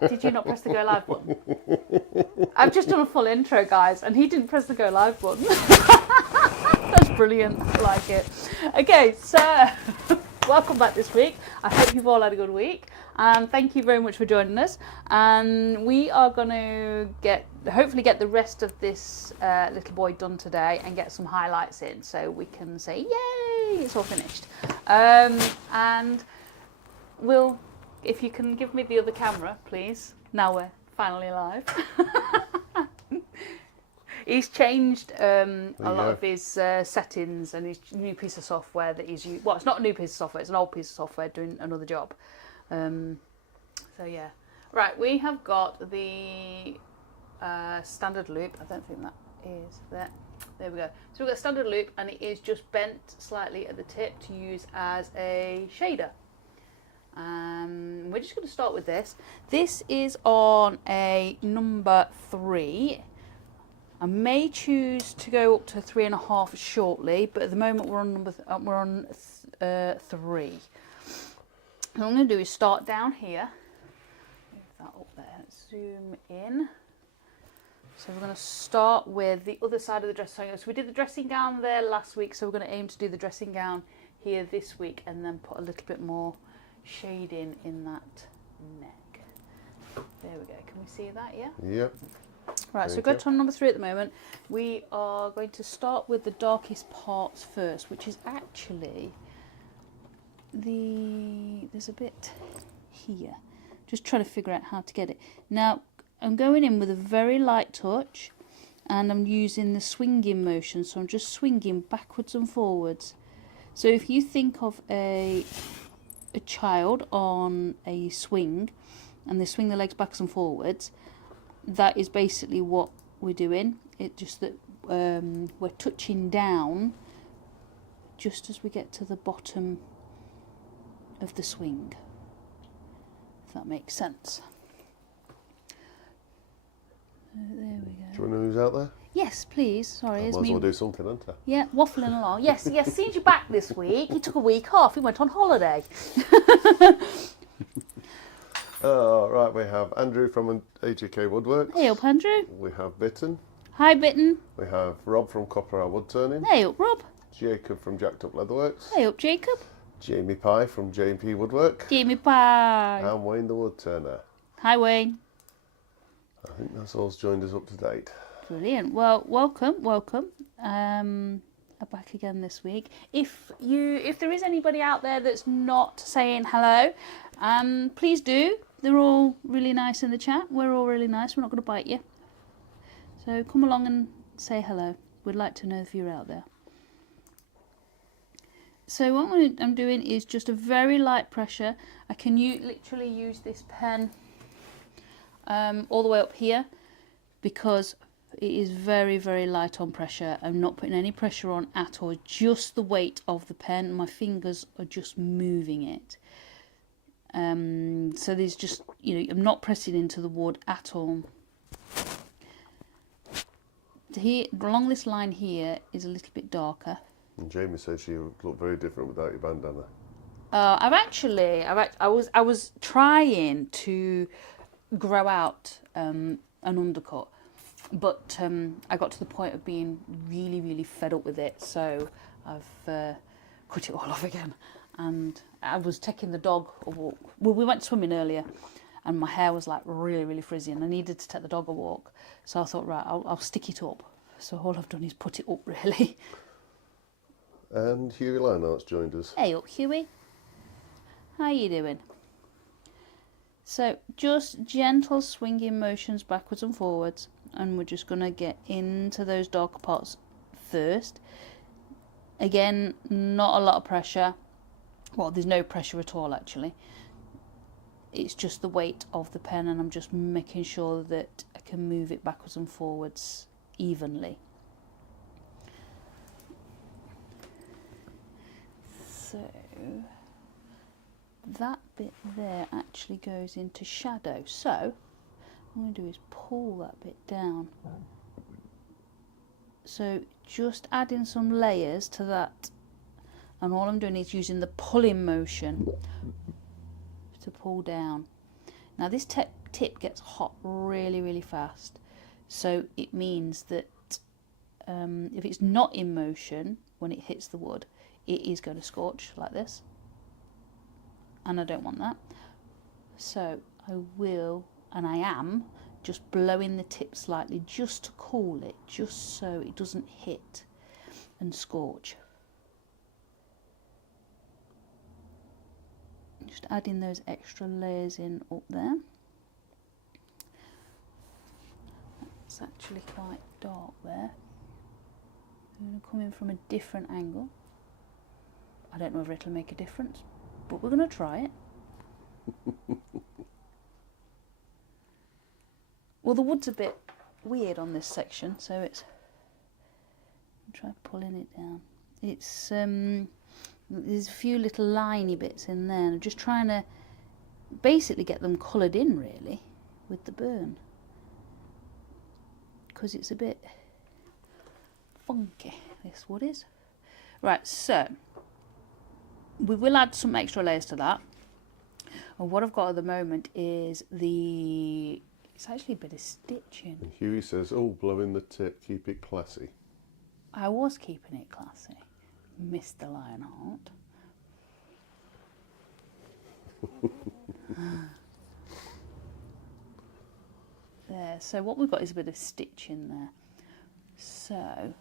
Did you not press the go live button? I've just done a full intro, guys, and he didn't press the go live button. That's brilliant. I like it. Okay, so welcome back this week. I hope you've all had a good week. And thank you very much for joining us. And we are going to hopefully get the rest of this little boy done today and get some highlights in so we can say, yay, it's all finished. And we'll, if you can give me the other camera, please. Now we're finally live. He's changed a lot of his settings and his new piece of software that he's used. Well, it's not a new piece of software, it's an old piece of software doing another job. So yeah. Right, we have got the standard loop. I don't think that is there. There we go. So we've got a standard loop and it is just bent slightly at the tip to use as a shader. We're just going to start with this. This is on a number 3. I may choose to go up to 3.5 shortly, but at the moment we're on 3. And what I'm going to do is start down here. Move that up there. Zoom in. So we're going to start with the other side of the dressing gown. So we did the dressing gown there last week, so we're going to aim to do the dressing gown here this week, and then put a little bit more shading in that neck. There we go. Can we see that? Yeah. Yep. Right, so go to number 3 at the moment. We are going to start with the darkest parts first, which is actually there's a bit here. Just trying to figure out how to get it. Now, I'm going in with a very light touch, and I'm using the swinging motion, so I'm just swinging backwards and forwards. So if you think of a child on a swing, and they swing their legs backwards and forwards, that is basically what we're doing. It just that we're touching down just as we get to the bottom of the swing, if that makes sense. There we go. Do you want to know who's out there? Yes, please. Sorry, I it's might as me. well do something, haven't I? Yeah, waffling along. Yes, seen you back this week. You took a week off. You went on holiday. Right, we have Andrew from AGK Woodworks. Hey up, Andrew. We have Bitten. Hi, Bitten. We have Rob from Copper Hour Wood Turning. Hey up, Rob. Jacob from Jacked Up Leatherworks. Hey up, Jacob. Jamie Pye from J&P Woodwork. Jamie Pie. And Wayne the Wood Turner. Hi, Wayne. I think that's all's joined us up to date. Brilliant. Well, welcome. I'm back again this week. If there is anybody out there that's not saying hello, please do. They're all really nice in the chat. We're all really nice. We're not going to bite you. So come along and say hello. We'd like to know if you're out there. So what I'm doing is just a very light pressure. I can literally use this pen all the way up here because it is very, very light on pressure. I'm not putting any pressure on at all, just the weight of the pen. My fingers are just moving it. So there's just, I'm not pressing into the wood at all. Here, along this line here is a little bit darker. And Jamie says she looked very different without your bandana. I was trying to grow out an undercut, but I got to the point of being really, really fed up with it, so I've cut it all off again. And I was taking the dog a walk. Well, we went swimming earlier, and my hair was like really, really frizzy, and I needed to take the dog a walk. So I thought, right, I'll stick it up. So all I've done is put it up, really. And Hughie Lionheart's joined us. Hey up, Hughie. How you doing? So just gentle swinging motions backwards and forwards, and we're just going to get into those darker parts first. Again, not a lot of pressure. Well, there's no pressure at all, actually. It's just the weight of the pen, and I'm just making sure that I can move it backwards and forwards evenly. So that bit there actually goes into shadow. So what I'm going to do is pull that bit down. So just adding some layers to that, and all I'm doing is using the pulling motion to pull down. Now this tip gets hot really, really fast. So it means that if it's not in motion when it hits the wood, it is going to scorch like this. And I don't want that. So I will, and I am, just blowing the tip slightly just to cool it, just so it doesn't hit and scorch. Just adding those extra layers in up there. It's actually quite dark there. I'm going to come in from a different angle. I don't know if it'll make a difference, but we're going to try it. Well, the wood's a bit weird on this section, so it's... try pulling it down. It's there's a few little liney bits in there, and I'm just trying to basically get them coloured in really with the burn, because it's a bit funky, this wood is. Right, so we will add some extra layers to that, and what I've got at the moment is it's actually a bit of stitching. And Huey says, oh, blowing the tip, keep it classy. I was keeping it classy, Mr. Lionheart. There, so what we've got is a bit of stitching there. So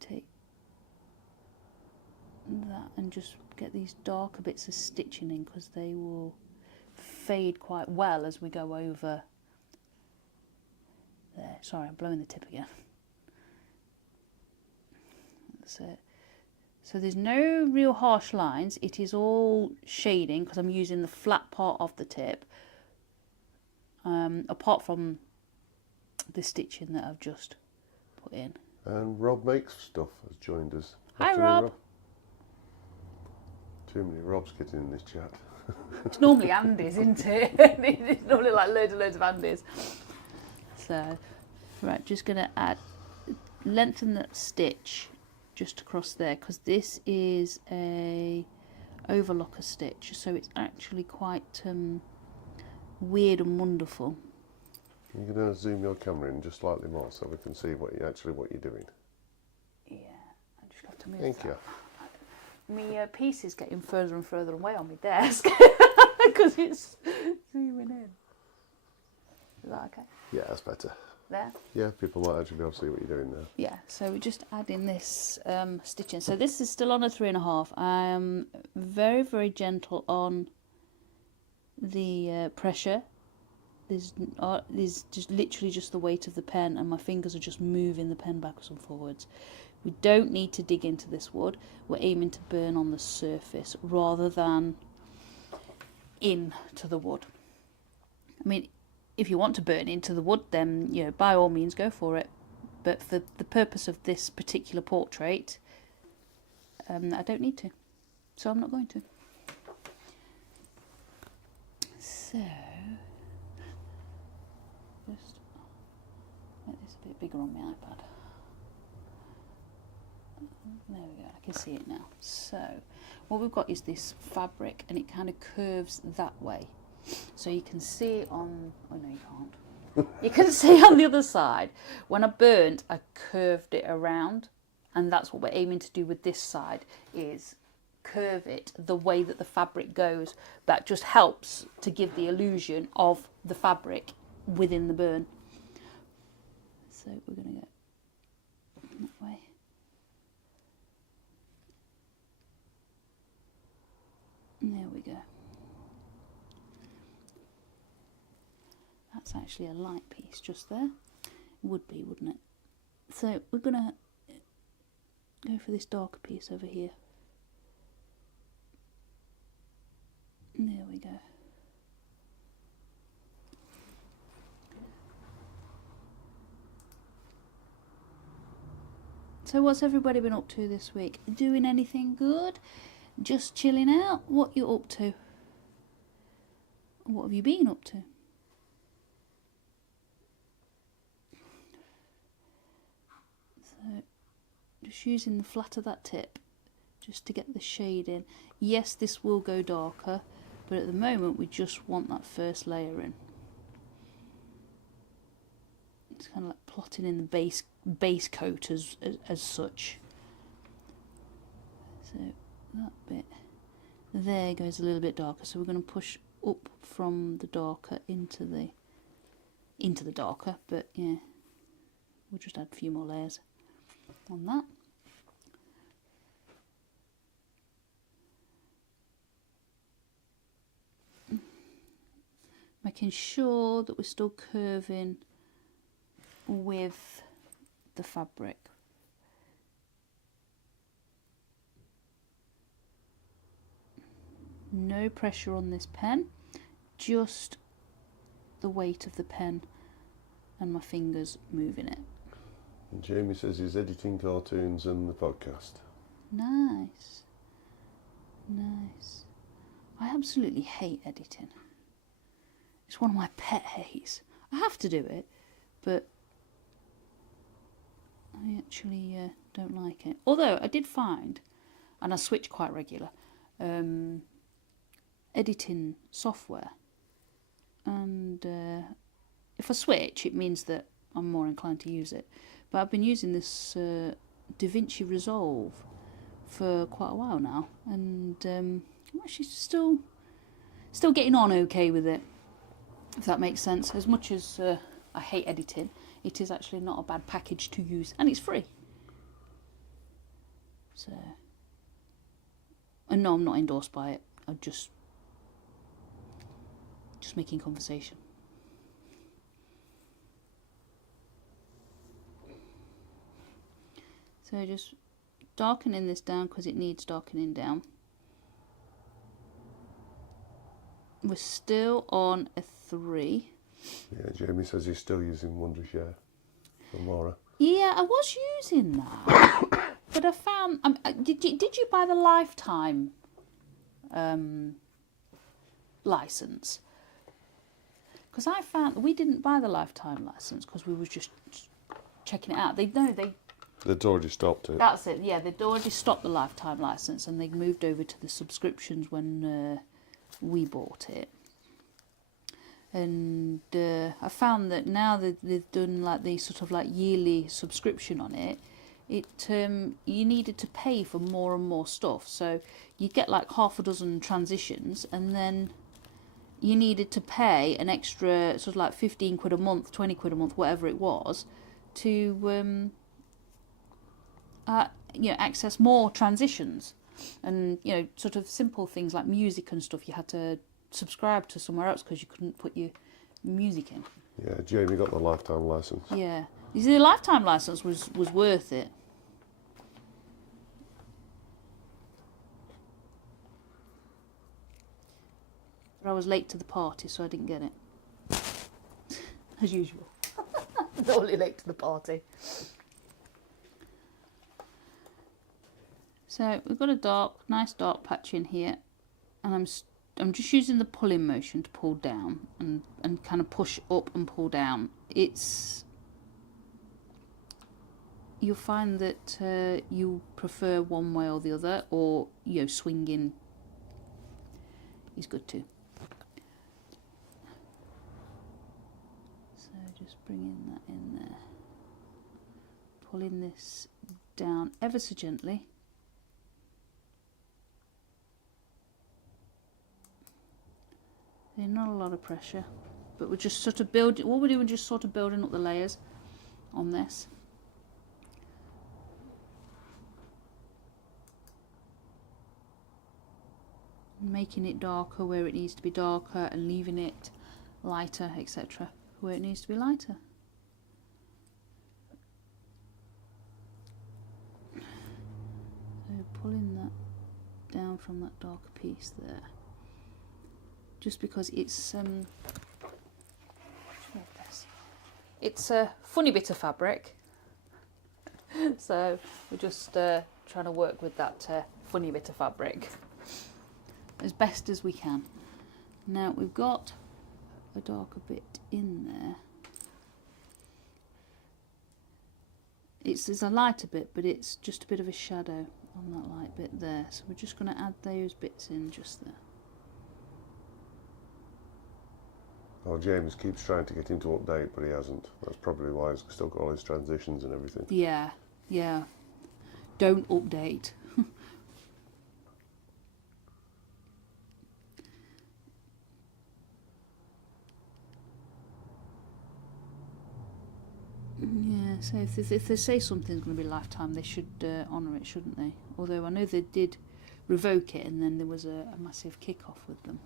take that and just get these darker bits of stitching in, because they will fade quite well as we go over there. Sorry, I'm blowing the tip again. That's it. So there's no real harsh lines, it is all shading because I'm using the flat part of the tip, apart from the stitching that I've just put in. And Rob Makes Stuff has joined us. Hi, Afternoon, Rob. Too many Robs getting in this chat. It's normally Andy's, isn't it? It's normally like loads of Andy's. So, right, just going to lengthen that stitch just across there, because this is a overlocker stitch, so it's actually quite weird and wonderful. You're going to zoom your camera in just slightly more so we can see what you're doing. Yeah, I just have to move Thank that. you. My piece is getting further and further away on my desk because it's zooming in. Is that okay? Yeah, that's better. There? Yeah, people might actually be able to see what you're doing there. Yeah, so we're just adding this stitching. So this is still on a 3.5. I am very, very gentle on the pressure. There's just literally just the weight of the pen, and my fingers are just moving the pen backwards and forwards. We don't need to dig into this wood. We're aiming to burn on the surface rather than into the wood. I mean, if you want to burn into the wood, then, you know, by all means go for it. But for the purpose of this particular portrait, I don't need to. So I'm not going to. So, just make this a bit bigger on my iPad. There we go, I can see it now. So, what we've got is this fabric, and it kind of curves that way. So you can see on, oh no you can't. You can see on the other side, when I burnt, I curved it around, and that's what we're aiming to do with this side, is curve it the way that the fabric goes. That just helps to give the illusion of the fabric within the burn. So we're going to go that way. There we go. That's actually a light piece just there. Would be, wouldn't it? So we're going to go for this darker piece over here. There we go. So what's everybody been up to this week? Doing anything good? Just chilling out? What you up to? What have you been up to? So just using the flat of that tip just to get the shade in. Yes, this will go darker, But at the moment we just want that first layer in. It's kind of like plotting in the base coat as such. So that bit there goes a little bit darker, so we're going to push up from the darker into the darker, but yeah, we'll just add a few more layers on that. Making sure that we're still curving with the fabric. No pressure on this pen, just the weight of the pen and my fingers moving it. And Jamie says he's editing cartoons and the podcast. Nice. Nice. I absolutely hate editing. It's one of my pet hates. I have to do it, but I actually don't like it. Although I did find, and I switch quite regular, editing software. And if I switch, it means that I'm more inclined to use it. But I've been using this DaVinci Resolve for quite a while now, and I'm actually still getting on okay with it, if that makes sense. As much as I hate editing, it is actually not a bad package to use, and it's free. So, and no, I'm not endorsed by it. I'm just making conversation. So just darkening this down because it needs darkening down. We're still on a 3. Yeah, Jamie says he's still using Wondershare from Laura. Yeah, I was using that, but I found. Did you buy the lifetime license? Because I found we didn't buy the lifetime license because we were just checking it out. They'd already stopped it. That's it. Yeah, they'd already stopped the lifetime license, and they moved over to the subscriptions when we bought it. And I found that now that they've done like the sort of like yearly subscription on it, you needed to pay for more and more stuff. So you get like half a dozen transitions, and then you needed to pay an extra sort of like 15 quid a month, 20 quid a month, whatever it was, to access more transitions. And sort of simple things like music and stuff, you had to subscribe to somewhere else because you couldn't put your music in. Yeah, Jamie got the lifetime license. Yeah, you see, the lifetime license was worth it. But I was late to the party, so I didn't get it. As usual. Totally late to the party. So we've got a nice dark patch in here, and I'm just using the pulling motion to pull down and kind of push up and pull down. You'll find that you prefer one way or the other, or swinging is good too. So just bringing that in there, pulling this down ever so gently. There's not a lot of pressure, but we're just sort of building. What we're doing, just sort of building up the layers on this. Making it darker where it needs to be darker, and leaving it lighter, etc., where it needs to be lighter. So pulling that down from that darker piece there. Just because it's a funny bit of fabric, so we're just trying to work with that funny bit of fabric as best as we can. Now we've got a darker bit in there. There's a lighter bit, but it's just a bit of a shadow on that light bit there. So we're just going to add those bits in just there. Oh, James keeps trying to get him to update, but he hasn't. That's probably why he's still got all his transitions and everything. Yeah, yeah. Don't update. Yeah, so if they say something's going to be lifetime, they should honour it, shouldn't they? Although I know they did revoke it, and then there was a massive kick-off with them.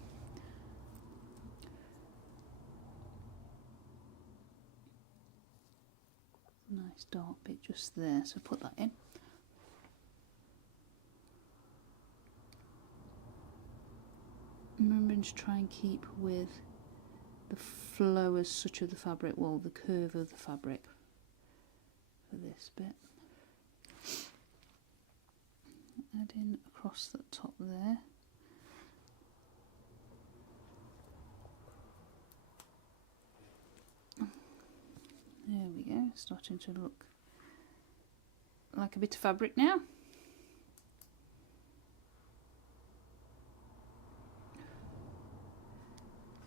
Nice dark bit just there, so put that in. Remembering to try and keep with the flow as such of the fabric, well, the curve of the fabric for this bit. Add in across the top there. There we go, starting to look like a bit of fabric now.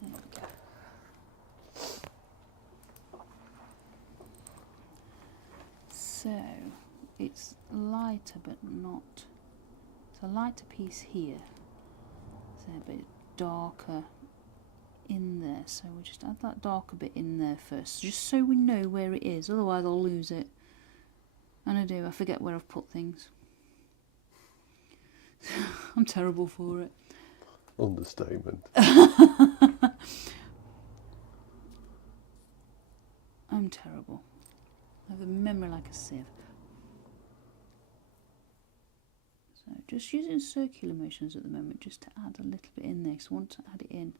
There we go. So it's lighter but not, it's a lighter piece here, so a bit darker in there, so we'll just add that darker bit in there first, just so we know where it is, otherwise I'll lose it. And I forget where I've put things. I'm terrible for it. Understatement. I'm terrible. I have a memory like a sieve. So just using circular motions at the moment, just to add a little bit in there, because I want to add it in.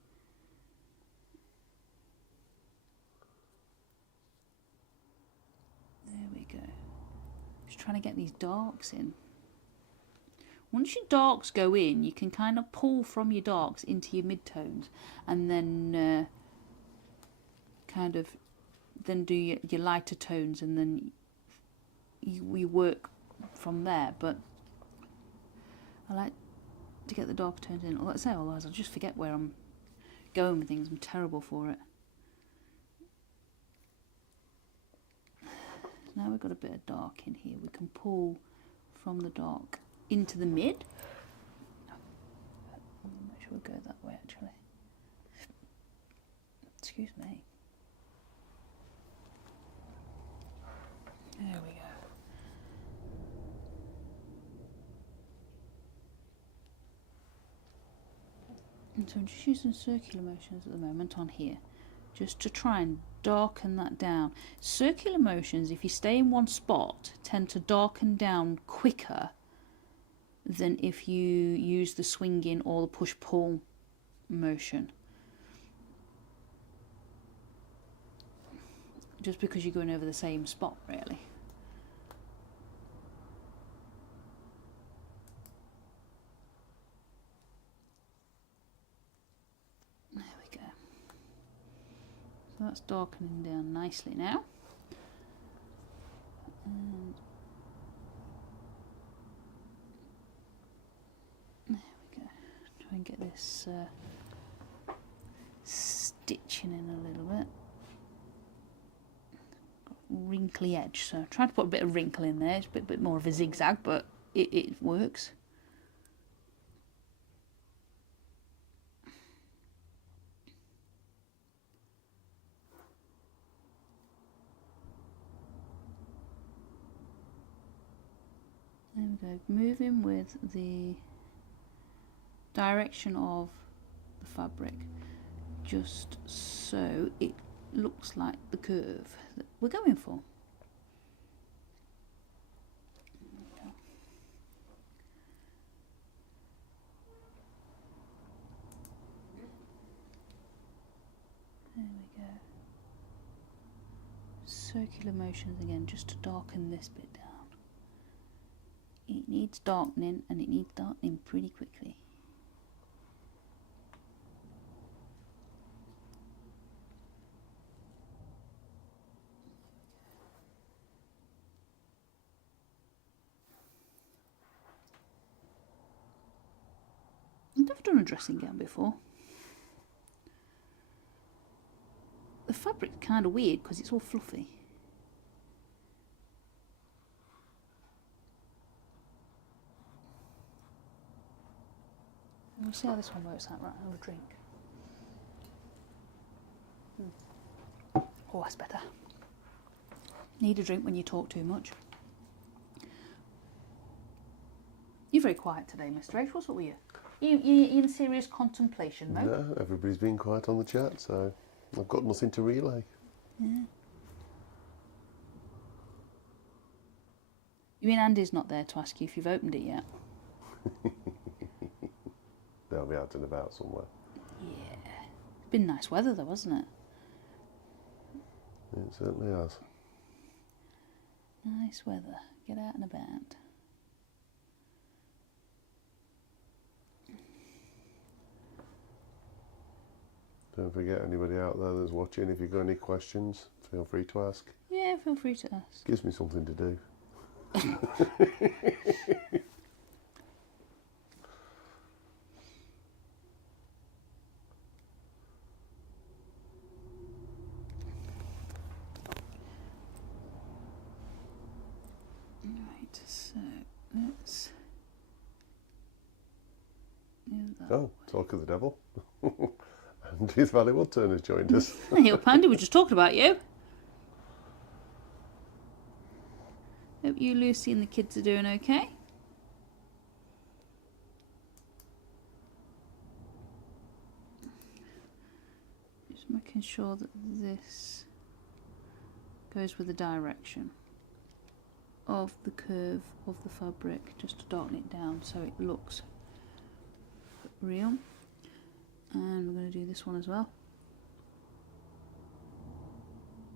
There we go. Just trying to get these darks in. Once your darks go in, you can kind of pull from your darks into your midtones, and then kind of then do your lighter tones, and then you work from there. But I like to get the dark tones in. Like I say, otherwise I'll just forget where I'm going with things. I'm terrible for it. Now we've got a bit of dark in here. We can pull from the dark into the mid. Make sure we go that way actually. Excuse me. There we go. And so I'm just using circular motions at the moment on here, just to try and darken that down. Circular motions, if you stay in one spot, tend to darken down quicker than if you use the swinging or the push-pull motion. Just because you're going over the same spot, really. There we go. So that's darkening down nicely now. And there we go. Try and get this stitching in a little bit. Got a wrinkly edge, so I tried to put a bit of wrinkle in there. It's a bit more of a zigzag, but it works. There we go, moving with the direction of the fabric, just so it looks like the curve that we're going for. There we go. Circular motions again, just to darken this bit down. It needs darkening, and it needs darkening pretty quickly. I've never done a dressing gown before. The fabric's kind of weird because it's all fluffy. We'll see how this one works out. Right, I'll have a drink. Oh, that's better. Need a drink when you talk too much. You're very quiet today, Mr. H. What's up with you? You in serious contemplation mode? No, everybody's been quiet on the chat, so I've got nothing to relay. Yeah. You mean Andy's not there to ask you if you've opened it yet? They'll be out and about somewhere. Yeah. It's been nice weather though, hasn't it? It certainly has. Nice weather. Get out and about. Don't forget, anybody out there that's watching, if you've got any questions, feel free to ask. Yeah, feel free to ask. Gives me something to do. Right, so let's do that. Oh, talk of the devil. Andy's Valley Woodturn has joined us. Hey up, Andy, we're just talking about you. Hope you, Lucy, and the kids are doing okay. Just making sure that this goes with the direction of the curve of the fabric, just to darken it down so it looks real. And we're going to do this one as well.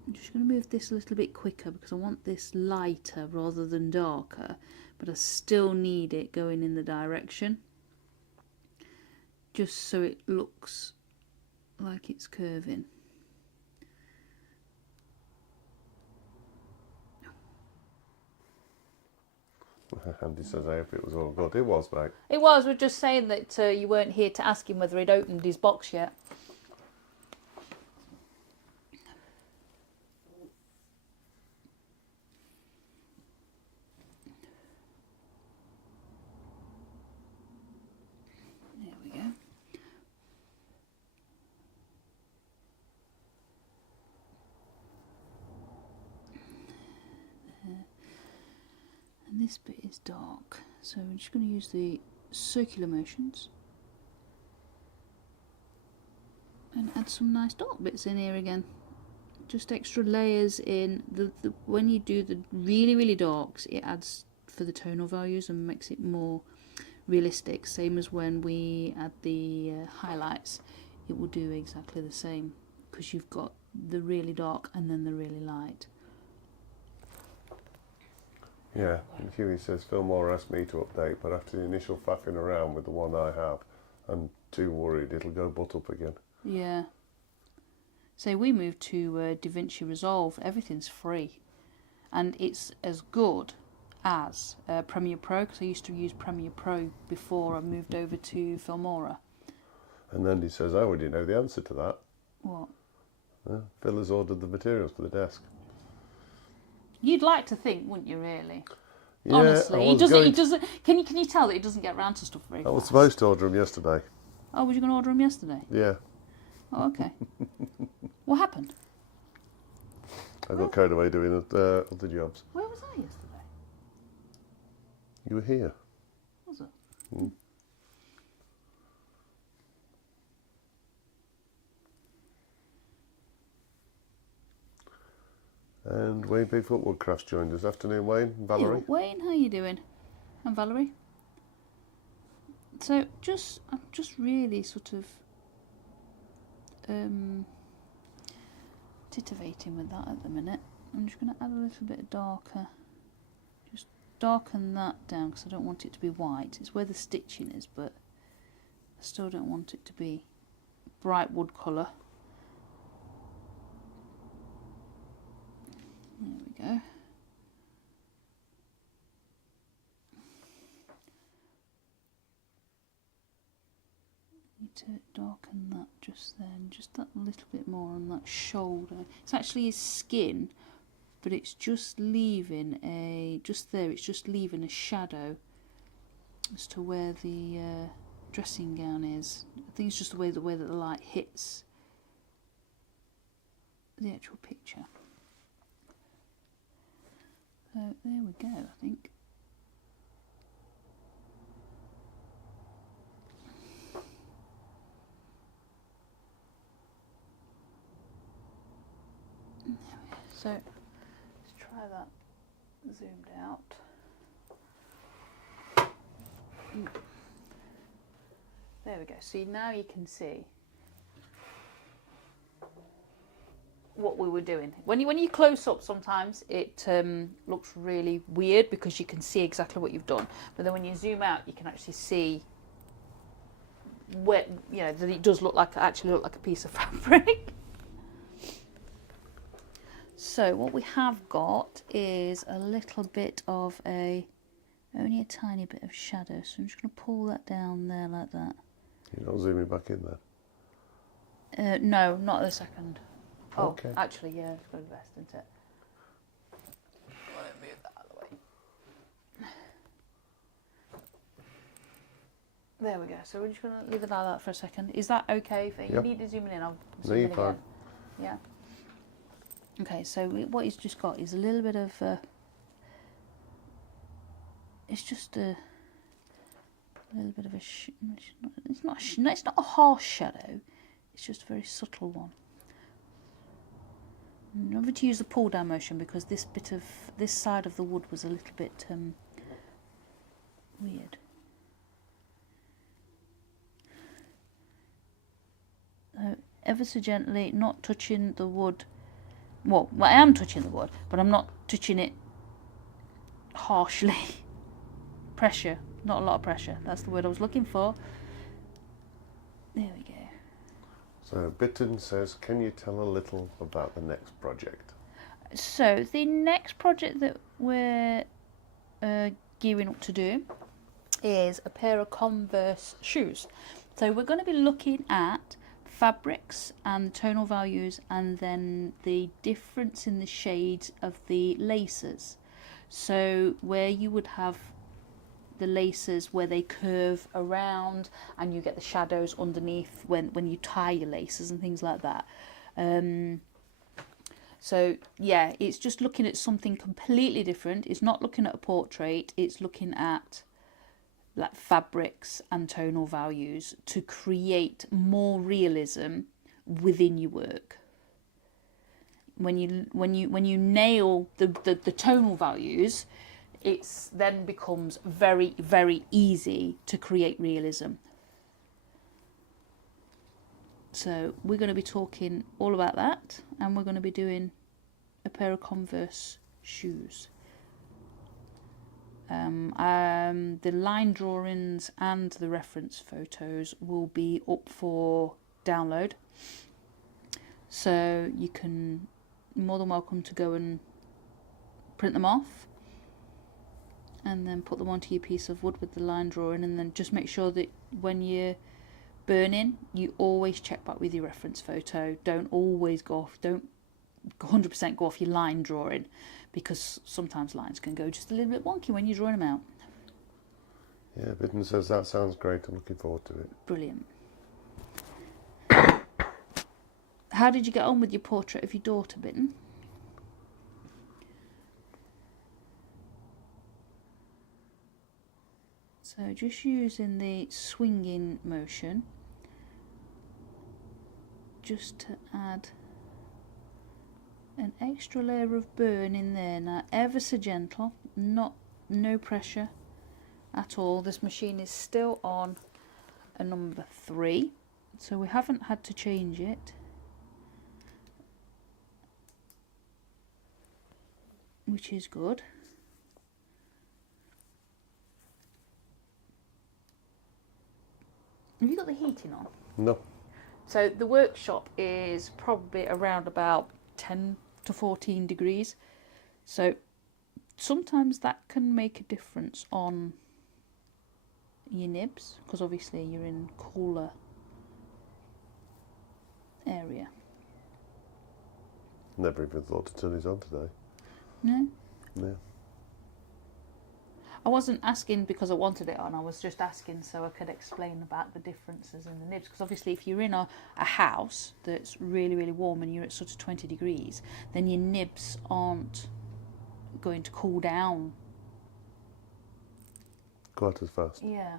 I'm just going to move this a little bit quicker because I want this lighter rather than darker, but I still need it going in the direction, just so it looks like it's curving. Andy says, I hope it was all good. It was, mate. It was. We're just saying that you weren't here to ask him whether he'd opened his box yet. There we go. And this bit is dark, so we're just going to use the circular motions and add some nice dark bits in here again. Just extra layers in. When you do the really darks, it adds for the tonal values and makes it more realistic. Same as when we add the highlights, it will do exactly the same because you've got the really dark and then the really light. Yeah, and Huey says, Phil Moore asked me to update, but after the initial faffing around with the one I have, I'm too worried it'll go butt up again. Yeah. So we moved to DaVinci Resolve. Everything's free. And it's as good as Premiere Pro, because I used to use Premiere Pro before I moved over to Filmora. And then he says, I already know the answer to that. What? Phil has ordered the materials for the desk. You'd like to think, wouldn't you, really? Yeah, honestly, he doesn't. Can you tell that he doesn't get round to stuff very fast? I was supposed to order them yesterday. Oh, was you going to order them yesterday? Yeah. Oh, okay. What happened? I got carried away doing other jobs. Where was I yesterday? You were here. Was it? Mm. And Wayne Bigfoot Woodcrafts joined us. Afternoon, Wayne. Valerie. Hey, Wayne, how you doing? I'm Valerie. So I'm just really sort of titivating with that at the minute. I'm just going to add a little bit darker. Just darken that down because I don't want it to be white. It's where the stitching is, but I still don't want it to be bright wood colour. There we go. Need to darken that just then, just that little bit more on that shoulder. It's actually his skin, but it's just leaving a, just there, it's just leaving a shadow as to where the dressing gown is. I think it's just the way that the light hits the actual picture. So there we go, I think. So let's try that zoomed out. There we go. See, now you can see what we were doing. When you close up, sometimes it looks really weird because you can see exactly what you've done. But then when you zoom out, you can actually see where, you know, that it does look like, actually look like a piece of fabric. So what we have got is a little bit of only a tiny bit of shadow. So I'm just going to pull that down there like that. You're not zooming back in there? No, not a second. Oh, okay. Actually, yeah, it's going to be best, isn't it? Let me move that out of the way. There we go. So we're just going to leave it like that for a second. Is that okay? If you need to zoom in, I'll zoom in again. Yeah. Okay, so what he's just got is a little bit of, it's just a little bit of a, it's not a harsh shadow, it's just a very subtle one. Remember to use the pull down motion because this side of the wood was a little bit weird. Ever so gently, not touching the wood. Well, I am touching the wood, but I'm not touching it harshly. Pressure, not a lot of pressure. That's the word I was looking for. There we go. So Bitten says, can you tell a little about the next project? So the next project that we're gearing up to do is a pair of Converse shoes. So we're going to be looking at fabrics and tonal values, and then the difference in the shades of the laces. So where you would have the laces where they curve around and you get the shadows underneath when you tie your laces and things like that. So yeah, it's just looking at something completely different. It's not looking at a portrait, it's looking at like fabrics and tonal values to create more realism within your work. When you nail the tonal values, it's then becomes very, very easy to create realism. So we're going to be talking all about that, and we're going to be doing a pair of Converse shoes. The line drawings and the reference photos will be up for download, so you can more than welcome to go and print them off and then put them onto your piece of wood with the line drawing, and then just make sure that when you're burning you always check back with your reference photo. Don't always go off, don't 100% go off your line drawing, because sometimes lines can go just a little bit wonky when you're drawing them out. Yeah, Bitten says that sounds great, I'm looking forward to it. Brilliant. How did you get on with your portrait of your daughter, Bitten? So just using the swinging motion just to add an extra layer of burn in there. Now ever so gentle, no pressure at all. This machine is still on a number 3, so we haven't had to change it, which is good. Have you got the heating on? No. So the workshop is probably around about 10 to 14 degrees. So sometimes that can make a difference on your nibs, because obviously you're in cooler area. Never even thought to turn his on today. No? Yeah. I wasn't asking because I wanted it on, I was just asking so I could explain about the differences in the nibs. Because obviously if you're in a house that's really, really warm and you're at sort of 20 degrees, then your nibs aren't going to cool down. Quite as fast. Yeah.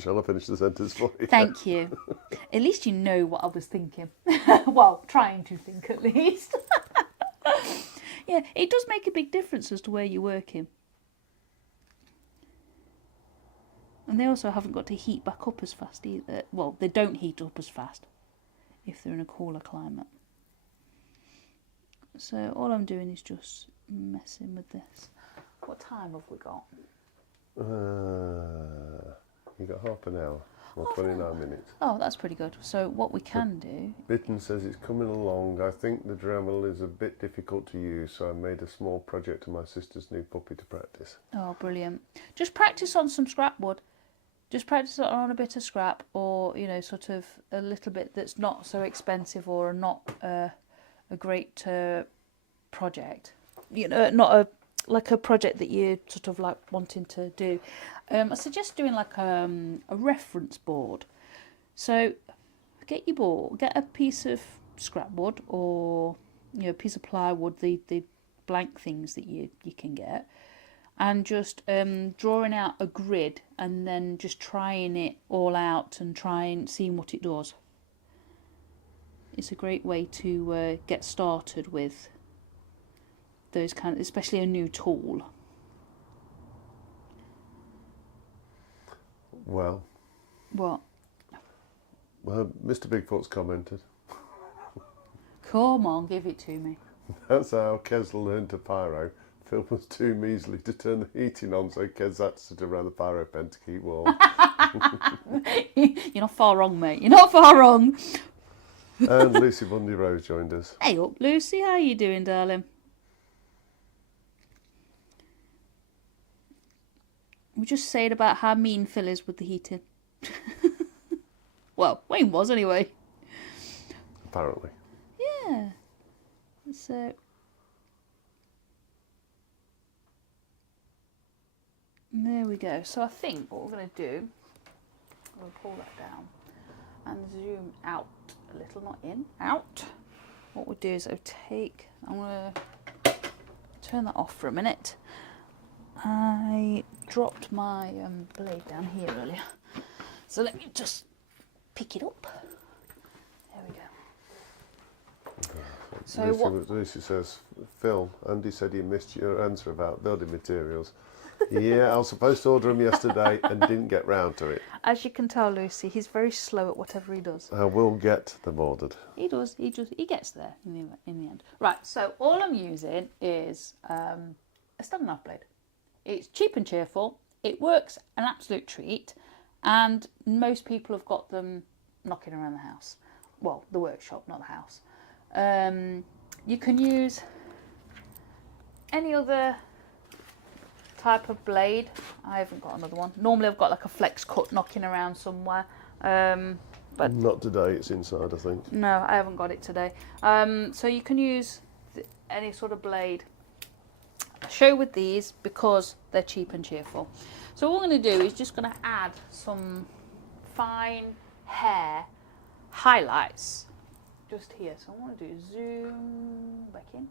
Shall I finish the sentence for you? Thank you. At least you know what I was thinking. Well, trying to think at least. Yeah, it does make a big difference as to where you're working. And they also haven't got to heat back up as fast either. Well, they don't heat up as fast if they're in a cooler climate. So all I'm doing is just messing with this. What time have we got? You got half an hour, or 29 minutes. Oh, that's pretty good. So what we can do... Bitten says it's coming along. I think the Dremel is a bit difficult to use, so I made a small project of my sister's new puppy to practice. Oh, brilliant. Just practice on some scrap wood. Just practice on a bit of scrap, or, you know, sort of a little bit that's not so expensive or not a great project. You know, not a project that you're sort of like wanting to do. I suggest doing like a reference board. So get your board, get a piece of scrap wood or, you know, a piece of plywood, the blank things that you can get, and just drawing out a grid and then just trying it all out and seeing what it does. It's a great way to get started with those kind of, especially a new tool. Well. What? Well, Mr. Bigfoot's commented. Come on, give it to me. That's how Kez learned to pyro. Phil was too measly to turn the heating on, so Kez had to sit around the pyro pen to keep warm. You're not far wrong, mate. You're not far wrong. And Lucy Bundy Rose joined us. Hey up, Lucy. How are you doing, darling? We're just saying about how mean Phil is with the heating. Well, Wayne was anyway. Apparently. Yeah. So... there we go. So I think what we're going to do, we'll pull that down and zoom out a little, not in, out. What we'll do is I'm going to turn that off for a minute. I dropped my blade down here earlier. So let me just pick it up. There we go. So Lucy says, Phil, Andy said he missed your answer about building materials. Yeah, I was supposed to order them yesterday and didn't get round to it. As you can tell, Lucy, he's very slow at whatever he does. I will get them ordered. He does. He gets there in the end. Right. So all I'm using is a stud knife blade. It's cheap and cheerful. It works an absolute treat, and most people have got them knocking around the house. Well, the workshop, not the house. You can use any other type of blade. I haven't got another one. Normally I've got like a flex cut knocking around somewhere, but not today. It's inside, I think. No, I haven't got it today. So you can use any sort of blade. I show with these because they're cheap and cheerful. So what I'm going to do is just going to add some fine hair highlights just here. So I want to do zoom back in.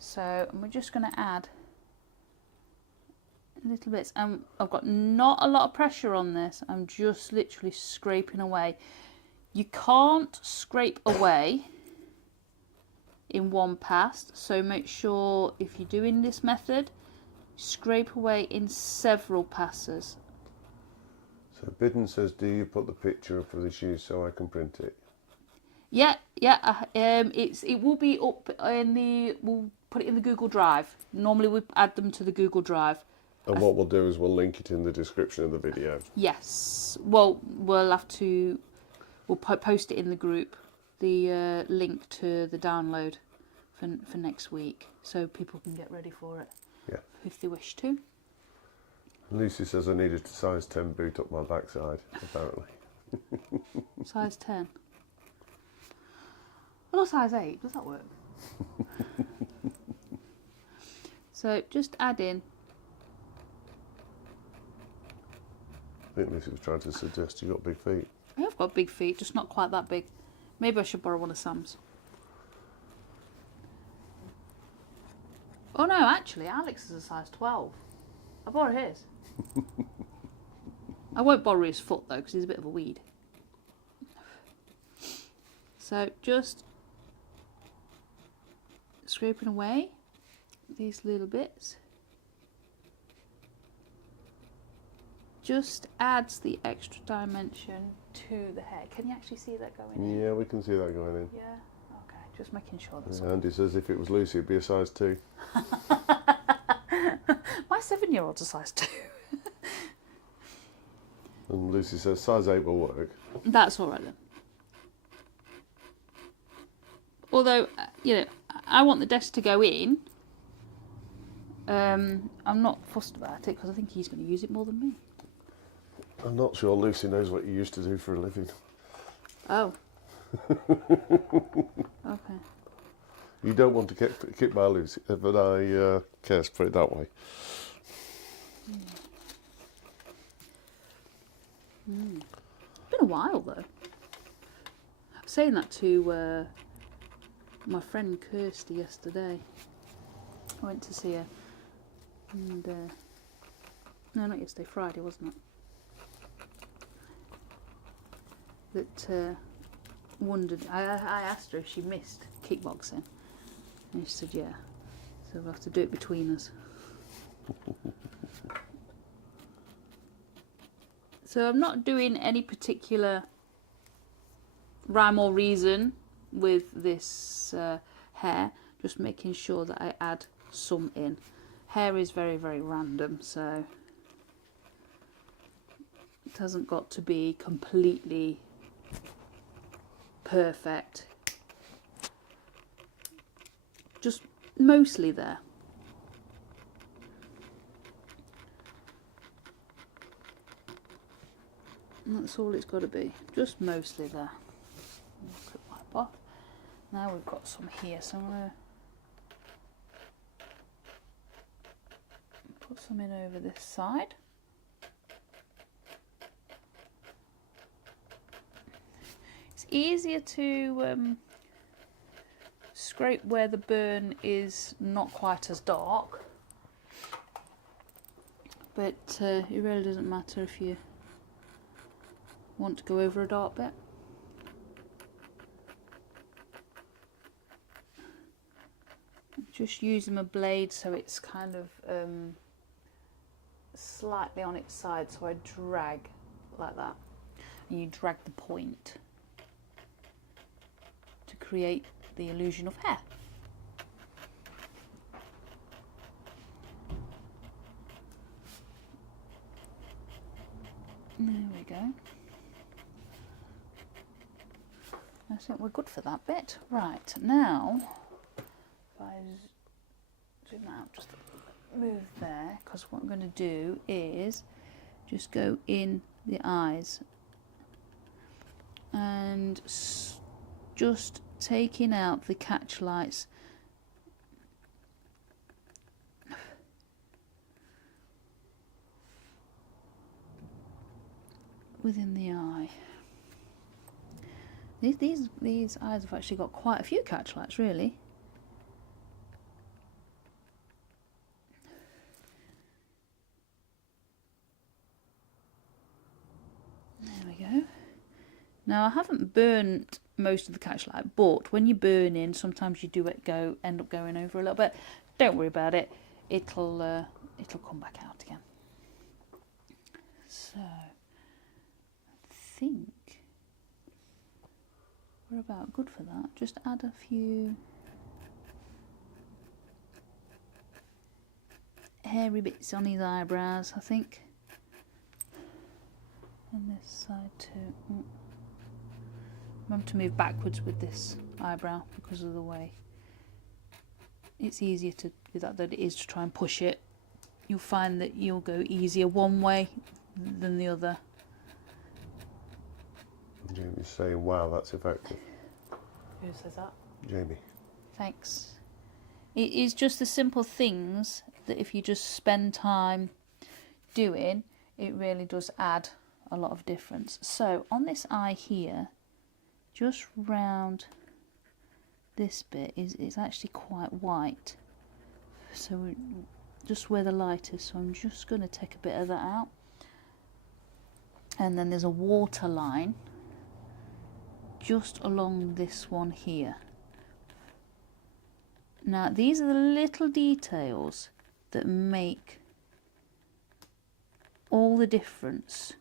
So we're just going to add little bits. I've got not a lot of pressure on this. I'm just literally scraping away. You can't scrape away in one pass, so make sure if you're doing this method, scrape away in several passes. So Bidden says, do you put the picture up of the shoes so I can print it? Yeah. It will be up in we'll put it in the Google Drive. Normally we add them to the Google Drive. And what we'll do is we'll link it in the description of the video. Yes. Well, we'll post it in the group, the link to the download for next week, so people can get ready for it. Yeah. If they wish to. Lucy says I needed a size 10 boot up my backside, apparently. Size 10. got size 8. Does that work? So just add in. I think Lucy was trying to suggest you got big feet. I have got big feet, just not quite that big. Maybe I should borrow one of Sam's. Oh no, actually, Alex is a size 12. I'll borrow his. I won't borrow his foot though, because he's a bit of a weed. So just scraping away these little bits. Just adds the extra dimension to the hair. Can you actually see that going in? Yeah, we can see that going in. Yeah? Okay, just making sure that's Yeah, Andy says if it was Lucy, it'd be a size 2. My 7-year-old's a size 2. And Lucy says size 8 will work. That's all right then. Although, you know, I want the desk to go in. I'm not fussed about it because I think he's going to use it more than me. I'm not sure Lucy knows what you used to do for a living. Oh. Okay. You don't want to get kicked by Lucy, but I guess, put it that way. It's been a while though. I was saying that to my friend Kirsty yesterday. I went to see her, and no, not yesterday, Friday, wasn't it? That wondered. I asked her if she missed kickboxing, and she said yeah. So we'll have to do it between us. So I'm not doing any particular rhyme or reason with this hair, just making sure that I add some in. Hair is very, very random, so it hasn't got to be completely perfect. Just mostly there. And that's all it's got to be, just mostly there. Quick wipe off. Now we've got some here, so I'm going to put some in over this side. It's easier to scrape where the burn is not quite as dark, but it really doesn't matter if you want to go over a dark bit. Just using my blade so it's kind of slightly on its side, so I drag like that, and you drag the point to create the illusion of hair. There we go. I think we're good for that bit. Right, now, if I zoom out, just move there, because what I'm going to do is just go in the eyes and just taking out the catch lights within the eye. These eyes have actually got quite a few catch lights, really. There we go. Now I haven't burnt most of the catch light, but when you burn in, sometimes you do end up going over a little bit. Don't worry about it. It'll come back out again. So I think we're about good for that. Just add a few hairy bits on his eyebrows, I think. And this side too. Remember to move backwards with this eyebrow because of the way it's easier to do that than it is to try and push it. You'll find that you'll go easier one way than the other. Jamie's saying, wow, that's effective. Who says that? Jamie. Thanks. It is just the simple things that if you just spend time doing, it really does add a lot of difference. So on this eye here, just round this bit is actually quite white. So just where the light is, so I'm just going to take a bit of that out. And then there's a water line just along this one here. Now these are the little details that make all the difference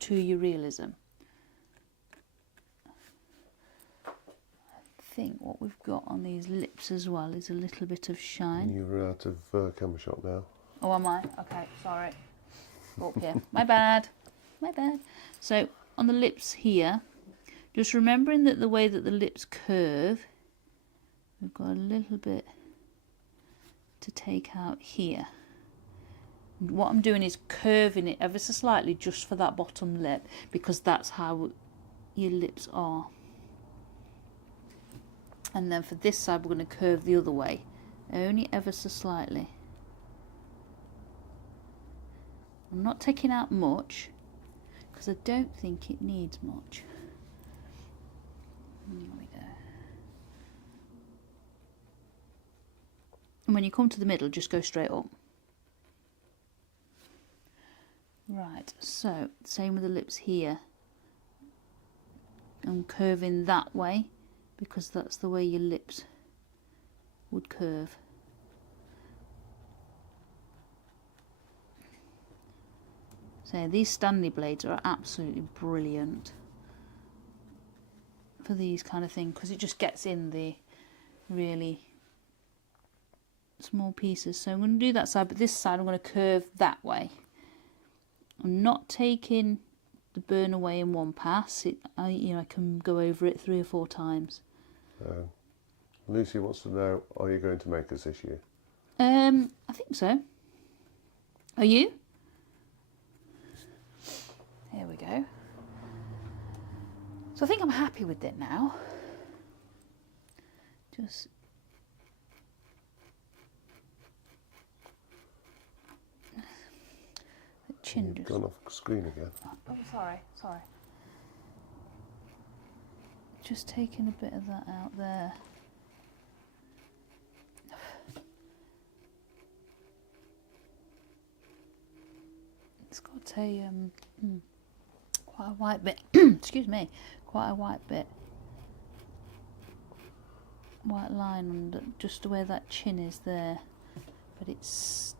to your realism. I think what we've got on these lips as well is a little bit of shine. You're out of camera shot now. Oh, am I? Okay, sorry. Up here. My bad. My bad. So on the lips here, just remembering that the way that the lips curve, we've got a little bit to take out here. And what I'm doing is curving it ever so slightly just for that bottom lip, because that's how your lips are. And then for this side we're going to curve the other way, only ever so slightly. I'm not taking out much because I don't think it needs much. There we go. And when you come to the middle, just go straight up. Right, so same with the lips here. I'm curving that way because that's the way your lips would curve. So these Stanley blades are absolutely brilliant for these kind of things, because it just gets in the really small pieces. So I'm going to do that side, but this side I'm going to curve that way. I'm not taking the burn away in one pass. I can go over it 3 or 4 times. Lucy wants to know, are you going to make us this year? I think so. Are you? Here we go. So I think I'm happy with it now. Just the chin. You've gone off screen again. Oh, sorry. Just taking a bit of that out there. It's got a quite a white bit. Excuse me, quite a white bit. White line under just where that chin is there, but it's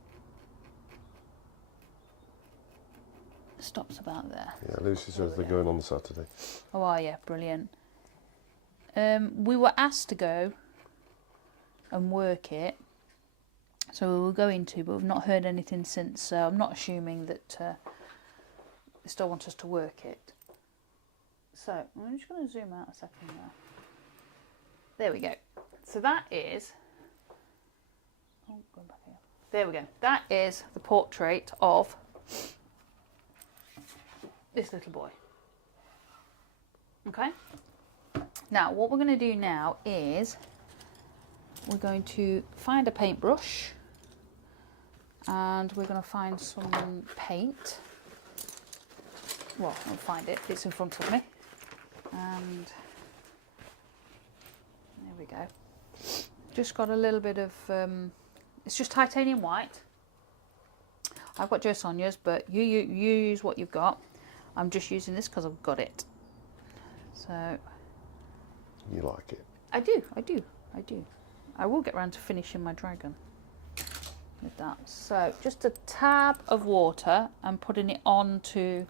stops about there. Yeah, Lucy says they're going on Saturday. Oh, yeah, brilliant. We were asked to go and work it, so we were going to, but we've not heard anything since, so I'm not assuming that they still want us to work it. So I'm just going to zoom out a second there. There we go. So that is, oh, go back here. There we go. That is the portrait of this little boy. Okay. Now what we're going to do now is we're going to find a paintbrush and we're going to find some paint. Well, I'll find it. It's in front of me. And there we go. Just got a little bit of, it's just titanium white. I've got Joe Sonia's, but you use what you've got. I'm just using this because I've got it. So. You like it? I do. I will get around to finishing my dragon with that. So just a tab of water and putting it onto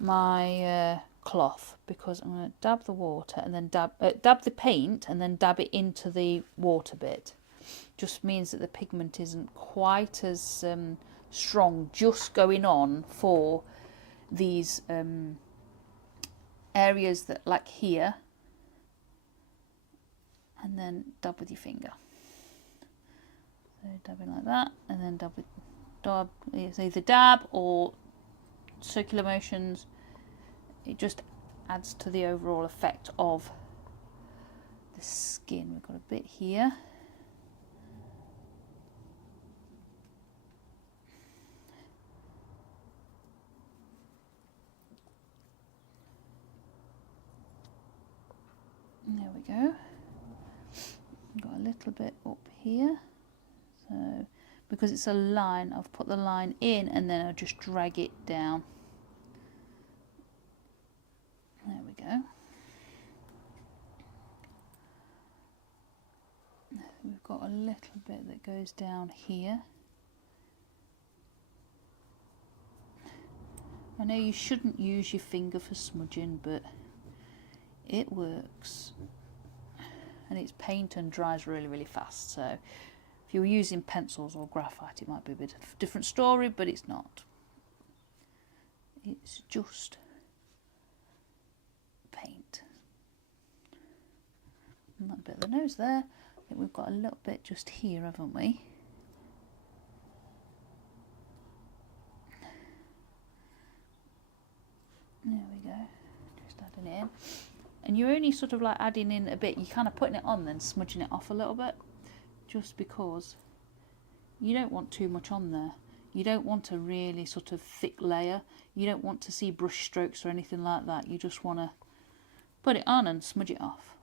my cloth, because I'm going to dab the water and then dab the paint and then dab it into the water bit. Just means that the pigment isn't quite as strong just going on for these areas that, like here, and then dab with your finger. So dabbing like that, and then it's either dab or circular motions. It just adds to the overall effect of the skin. We've got a bit here. There we go. Got a little bit up here. So because it's a line, I've put the line in and then I'll just drag it down. There we go. We've got a little bit that goes down here. I know you shouldn't use your finger for smudging, but it works. And it's paint and dries really, really fast. So if you were using pencils or graphite, it might be a bit of a different story, but it's not. It's just paint. And that bit of the nose there. I think we've got a little bit just here, haven't we? There we go. Just adding it in. And you're only sort of like adding in a bit, you're kind of putting it on then smudging it off a little bit, just because you don't want too much on there. You don't want a really sort of thick layer. You don't want to see brush strokes or anything like that. You just want to put it on and smudge it off,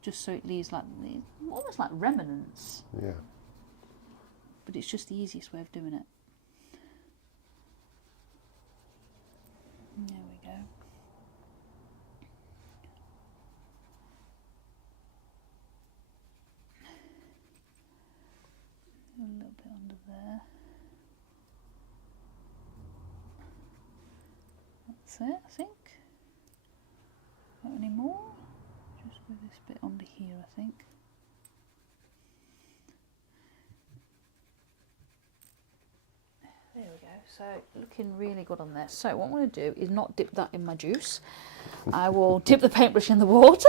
just so it leaves like almost like remnants. Yeah. But it's just the easiest way of doing it. There we go. A little bit under there. That's it, I think. Got any more? Just with this bit under here, I think. There we go. So looking really good on there. So what I'm going to do is not dip that in my juice. I will dip the paintbrush in the water,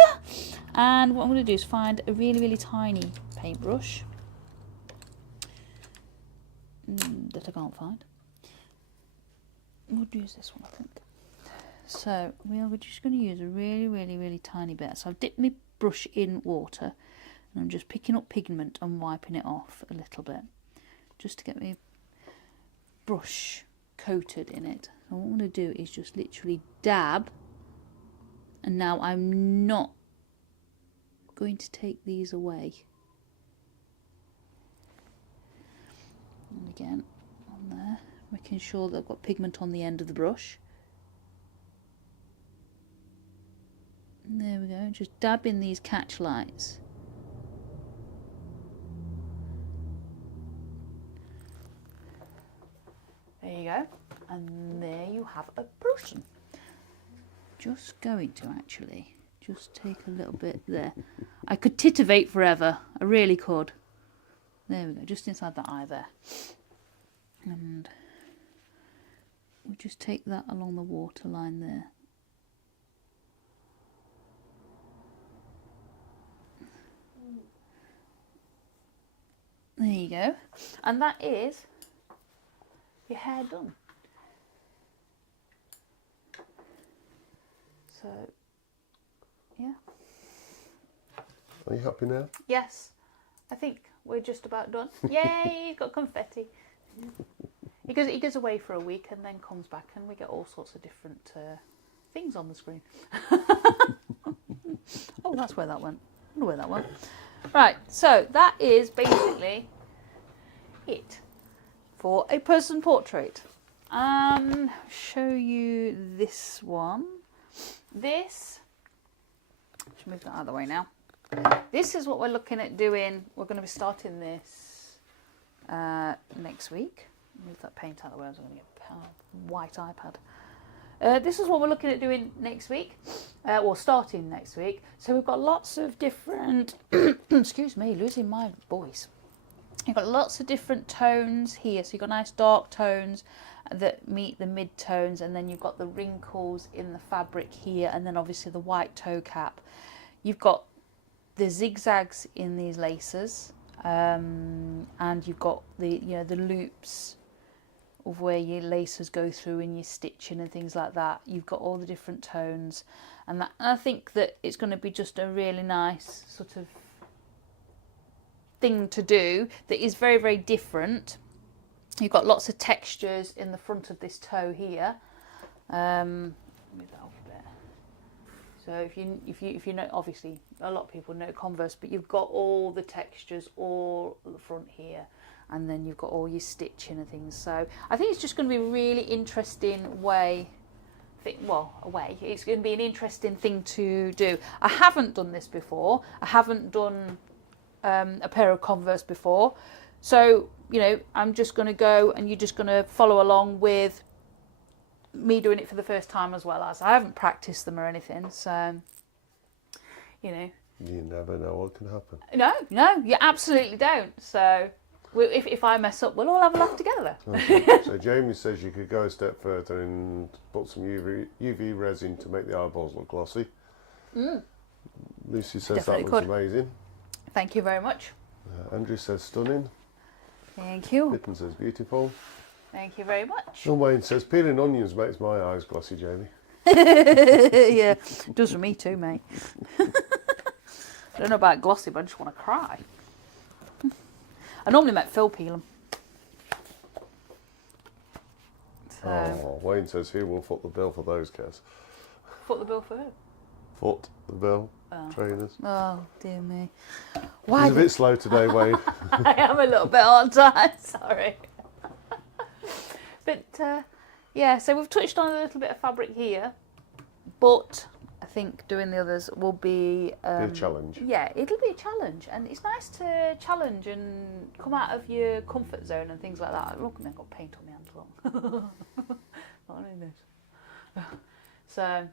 and what I'm going to do is find a really, really tiny paintbrush that I can't find. We'll use this one, I think. So we're just going to use a really, really, really tiny bit. So I've dipped my brush in water and I'm just picking up pigment and wiping it off a little bit, just to get my brush coated in it. And what I'm going to do is just literally dab, and now I'm not going to take these away. And again on there, making sure that I've got pigment on the end of the brush. And there we go, just dab in these catch lights. There you go, and there you have a brush. Just going to actually just take a little bit there. I could titivate forever, I really could. There we go, just inside the eye there. And we'll just take that along the waterline there. There you go. And that is your hair done. So, yeah. Are you happy now? Yes, I think we're just about done. Yay, he's got confetti. He goes away for a week and then comes back, and we get all sorts of different things on the screen. Oh, that's where that went. I wonder where that went. Right, so that is basically it for a person portrait. Show you this one. This, let's move that out of the way now. This is what we're looking at doing. We're going to be starting this next week. Move that paint out of the way. I was going to get a white iPad. This is what we're looking at doing next week, or starting next week. So we've got lots of different, excuse me, losing my voice. You've got lots of different tones here. So you've got nice dark tones that meet the mid tones, and then you've got the wrinkles in the fabric here, and then obviously the white toe cap. You've got the zigzags in these laces, and you've got the the loops of where your laces go through and your stitching and things like that. You've got all the different tones, and I think that it's going to be just a really nice sort of thing to do that is very, very different. You've got lots of textures in the front of this toe here. Move that off a bit. So if you know, obviously a lot of people know Converse, but you've got all the textures all at the front here, and then you've got all your stitching and things. So I think it's just going to be a really interesting way. It's going to be an interesting thing to do. I haven't done this before. I haven't done a pair of Converse before, so you know, I'm just going to go, and you're just going to follow along with me doing it for the first time, as well as I haven't practiced them or anything. So, you know, you never know what can happen. No, you absolutely don't. So, if I mess up, we'll all have a laugh together. Okay. So Jamie says you could go a step further and put some UV resin to make the eyeballs look glossy. Lucy says Definitely that looks could. amazing. Thank you very much. Andrew says stunning. Thank you. Pippin says beautiful. Thank you very much. And Wayne says peeling onions makes my eyes glossy, Jamie. Yeah, does for me too, mate. I don't know about glossy, but I just want to cry. I normally make Phil peel them. So, Oh, Wayne says who will foot the bill for those, Kez? foot the bill for who? Foot the bill. Oh. Trainers. Oh, dear me. He's Why? a bit slow today, Wayne. I am a little bit on time, sorry. But yeah, so we've touched on a little bit of fabric here, but I think doing the others will be a challenge. Yeah, it'll be a challenge, and it's nice to challenge and come out of your comfort zone and things like that. Look, I've got paint on my hands. Look. Not only this. So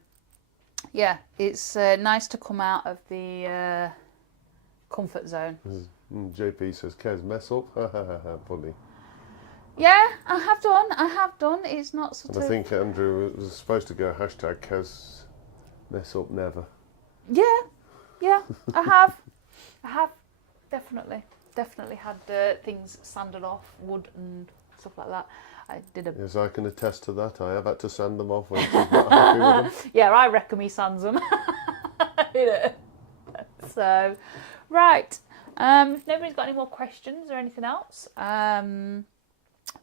yeah, it's nice to come out of the comfort zone. JP says Kez mess up. Funny. Yeah, I have done. It's not sort And of... I think Andrew was supposed to go hashtag Kez mess up never. Yeah, I have definitely had things sanded off, wood and stuff like that. I did a... Yes, I can attest to that. I have had to sand them off when she's not happy with them. Yeah, I reckon he sands them. You know. So, right. If nobody's got any more questions or anything else,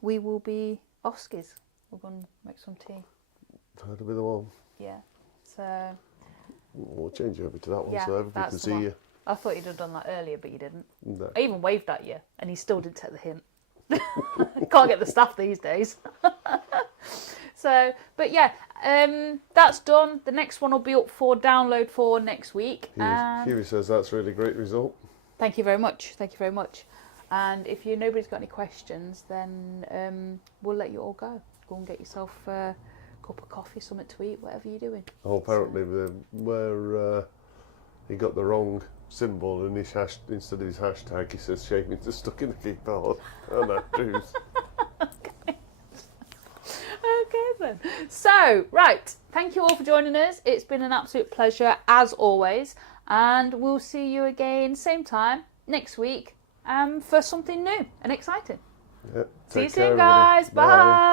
we will be Oskies. We're going to make some tea. That'll be the one. Yeah. So. We'll change you over to that one Yeah, so everybody that's can the see one. you. I thought you'd have done that earlier, but you didn't. No. I even waved at you, and you still didn't take the hint. Can't get the staff these days. So, but yeah, that's done. The next one will be up for download for next week. Huey says that's a really great result. Thank you very much. Thank you very much. And if nobody's got any questions, then we'll let you all go. Go and get yourself a cup of coffee, something to eat, whatever you're doing. Oh, apparently where he got the wrong symbol and instead of his hashtag he says shaving to stuck in the keyboard. Oh no, Drews. Okay then. So, right. Thank you all for joining us. It's been an absolute pleasure as always. And we'll see you again same time next week for something new and exciting. Yep. See you Take care, soon, everybody. guys. Bye.